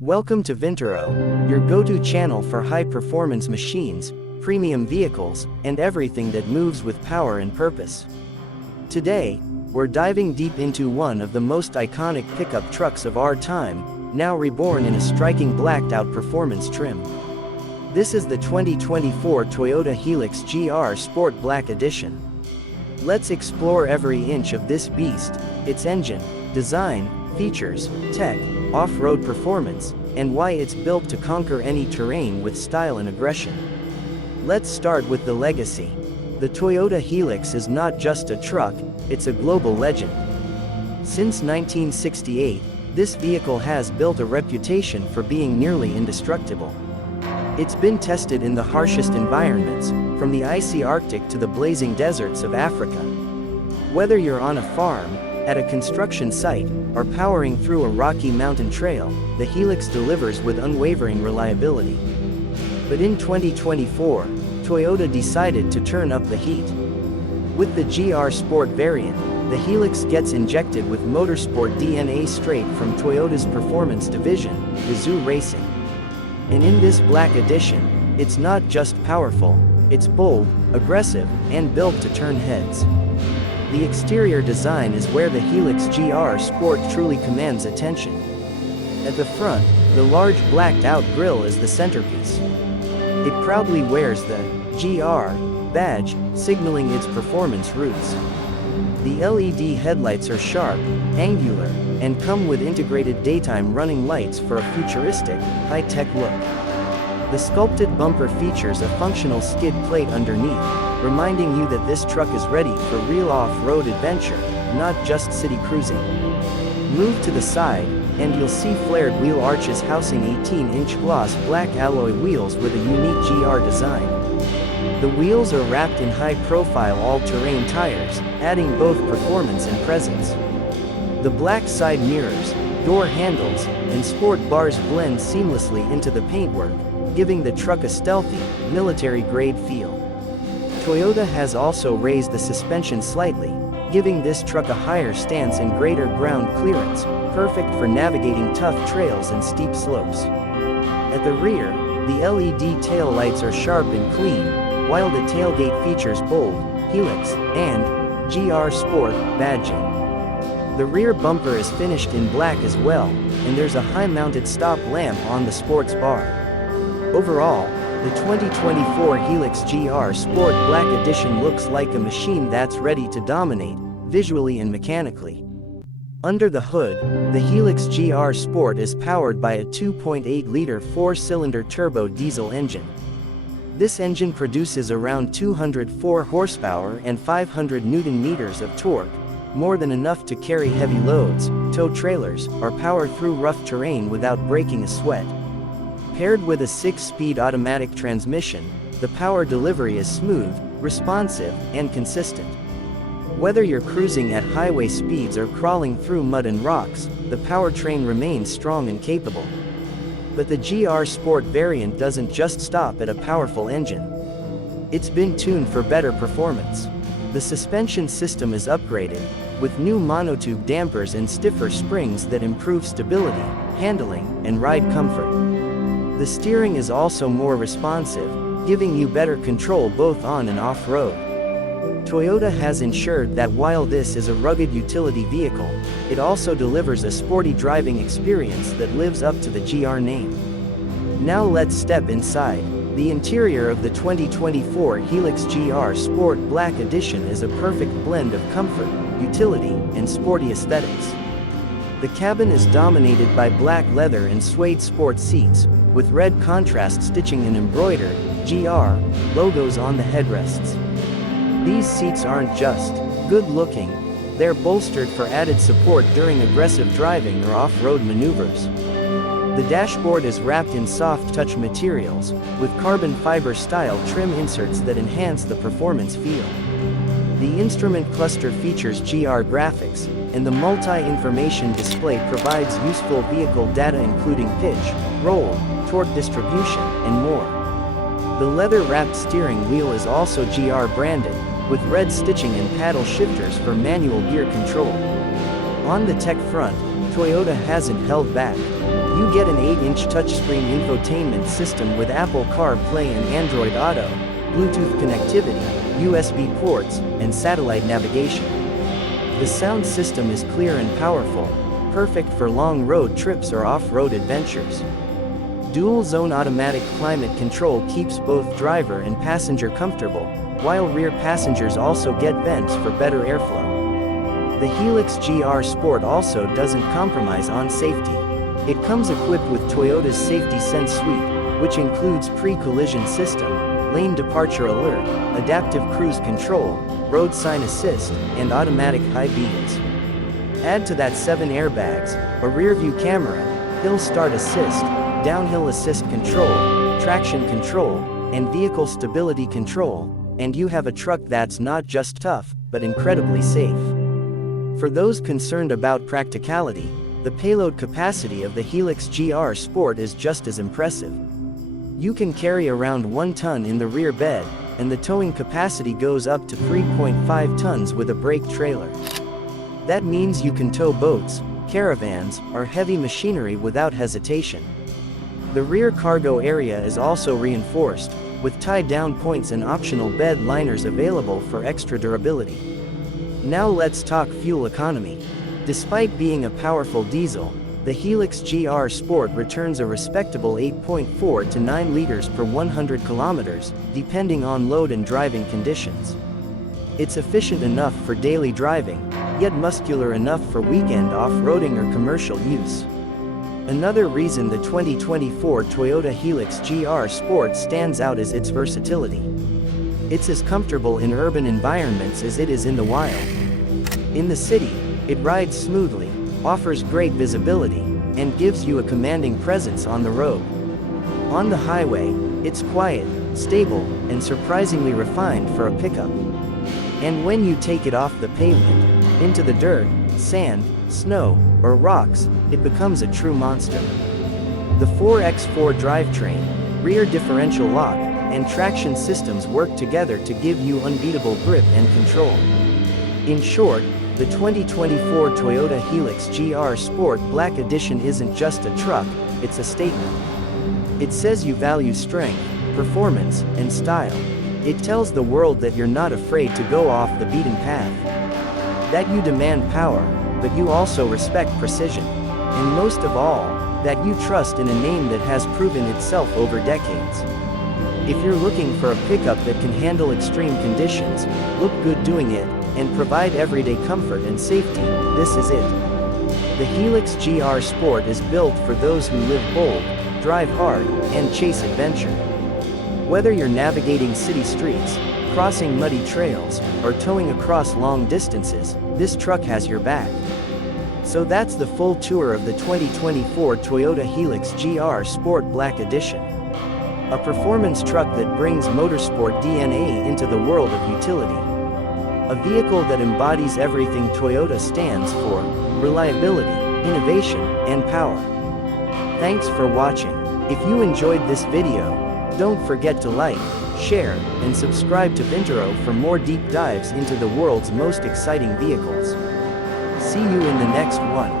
Welcome to Vintoro, your go-to channel for high-performance machines, premium vehicles, and everything that moves with power and purpose. Today, we're diving deep into one of the most iconic pickup trucks of our time, now reborn in a striking blacked-out performance trim. This is the 2024 Toyota Hilux GR Sport Black Edition. Let's explore every inch of this beast, its engine, design, features, tech, off-road performance, and why it's built to conquer any terrain with style and aggression. Let's start with the legacy. The Toyota Hilux is not just a truck, it's a global legend. Since 1968, this vehicle has built a reputation for being nearly indestructible. It's been tested in the harshest environments, from the icy Arctic to the blazing deserts of Africa. Whether you're on a farm, at a construction site, or powering through a rocky mountain trail, the Hilux delivers with unwavering reliability. But in 2024, Toyota decided to turn up the heat. With the GR Sport variant, the Hilux gets injected with motorsport DNA straight from Toyota's performance division, Gazoo Racing. And in this black edition, it's not just powerful, it's bold, aggressive, and built to turn heads. The exterior design is where the Hilux GR Sport truly commands attention. At the front, the large blacked-out grille is the centerpiece. It proudly wears the GR badge, signaling its performance roots. The LED headlights are sharp, angular, and come with integrated daytime running lights for a futuristic, high-tech look. The sculpted bumper features a functional skid plate underneath, reminding you that this truck is ready for real off-road adventure, not just city cruising. Move to the side, and you'll see flared wheel arches housing 18-inch gloss black alloy wheels with a unique GR design. The wheels are wrapped in high-profile all-terrain tires, adding both performance and presence. The black side mirrors, door handles, and sport bars blend seamlessly into the paintwork, giving the truck a stealthy, military-grade feel. Toyota has also raised the suspension slightly, giving this truck a higher stance and greater ground clearance, perfect for navigating tough trails and steep slopes. At the rear, the LED tail lights are sharp and clean, while the tailgate features bold, Hilux, and GR Sport badging. The rear bumper is finished in black as well, and there's a high-mounted stop lamp on the sports bar. Overall, the 2024 Hilux GR Sport Black Edition looks like a machine that's ready to dominate, visually and mechanically. Under the hood, the Hilux GR Sport is powered by a 2.8-liter four-cylinder turbo diesel engine. This engine produces around 204 horsepower and 500 Newton-meters of torque, more than enough to carry heavy loads, tow trailers, or power through rough terrain without breaking a sweat. Paired with a 6-speed automatic transmission, the power delivery is smooth, responsive, and consistent. Whether you're cruising at highway speeds or crawling through mud and rocks, the powertrain remains strong and capable. But the GR Sport variant doesn't just stop at a powerful engine. It's been tuned for better performance. The suspension system is upgraded, with new monotube dampers and stiffer springs that improve stability, handling, and ride comfort. The steering is also more responsive, giving you better control both on and off-road. Toyota has ensured that while this is a rugged utility vehicle, it also delivers a sporty driving experience that lives up to the GR name. Now let's step inside. The interior of the 2024 Hilux GR Sport Black Edition is a perfect blend of comfort, utility, and sporty aesthetics. The cabin is dominated by black leather and suede sport seats, with red contrast stitching and embroidered GR logos on the headrests. These seats aren't just good-looking, they're bolstered for added support during aggressive driving or off-road maneuvers. The dashboard is wrapped in soft-touch materials, with carbon fiber-style trim inserts that enhance the performance feel. The instrument cluster features GR graphics, and the multi-information display provides useful vehicle data including pitch, roll, torque distribution, and more. The leather-wrapped steering wheel is also GR branded, with red stitching and paddle shifters for manual gear control. On the tech front, Toyota hasn't held back. You get an 8-inch touchscreen infotainment system with Apple CarPlay and Android Auto, Bluetooth connectivity, USB ports, and satellite navigation. The sound system is clear and powerful, perfect for long road trips or off-road adventures. Dual-zone automatic climate control keeps both driver and passenger comfortable, while rear passengers also get vents for better airflow. The Hilux GR Sport also doesn't compromise on safety. It comes equipped with Toyota's Safety Sense Suite, which includes pre-collision system, lane departure alert, adaptive cruise control, road sign assist, and automatic high beams. Add to that 7 airbags, a rear-view camera, hill start assist, downhill assist control, traction control, and vehicle stability control, and you have a truck that's not just tough, but incredibly safe. For those concerned about practicality, the payload capacity of the Hilux GR Sport is just as impressive. You can carry around 1 ton in the rear bed, and the towing capacity goes up to 3.5 tons with a brake trailer. That means you can tow boats, caravans, or heavy machinery without hesitation. The rear cargo area is also reinforced, with tie-down points and optional bed liners available for extra durability. Now let's talk fuel economy. Despite being a powerful diesel, the Hilux GR Sport returns a respectable 8.4 to 9 liters per 100 kilometers, depending on load and driving conditions. It's efficient enough for daily driving, yet muscular enough for weekend off-roading or commercial use. Another reason the 2024 Toyota Hilux GR Sport stands out is its versatility. It's as comfortable in urban environments as it is in the wild. In the city, it rides smoothly, offers great visibility, and gives you a commanding presence on the road. On the highway, it's quiet, stable, and surprisingly refined for a pickup. And when you take it off the pavement, into the dirt, sand, snow, or rocks, it becomes a true monster. The 4x4 drivetrain, rear differential lock, and traction systems work together to give you unbeatable grip and control. In short, the 2024 Toyota Hilux GR Sport Black Edition isn't just a truck, it's a statement. It says you value strength, performance, and style. It tells the world that you're not afraid to go off the beaten path. That you demand power, but you also respect precision. And most of all, that you trust in a name that has proven itself over decades. If you're looking for a pickup that can handle extreme conditions, look good doing it, and provide everyday comfort and safety, this is it. The Hilux GR Sport is built for those who live bold, drive hard, and chase adventure. Whether you're navigating city streets, crossing muddy trails, or towing across long distances, this truck has your back. So that's the full tour of the 2024 Toyota Hilux GR Sport Black Edition. A performance truck that brings motorsport DNA into the world of utility. A vehicle that embodies everything Toyota stands for: reliability, innovation, and power. Thanks for watching. If you enjoyed this video, don't forget to like, share, and subscribe to Vintoro for more deep dives into the world's most exciting vehicles. See you in the next one.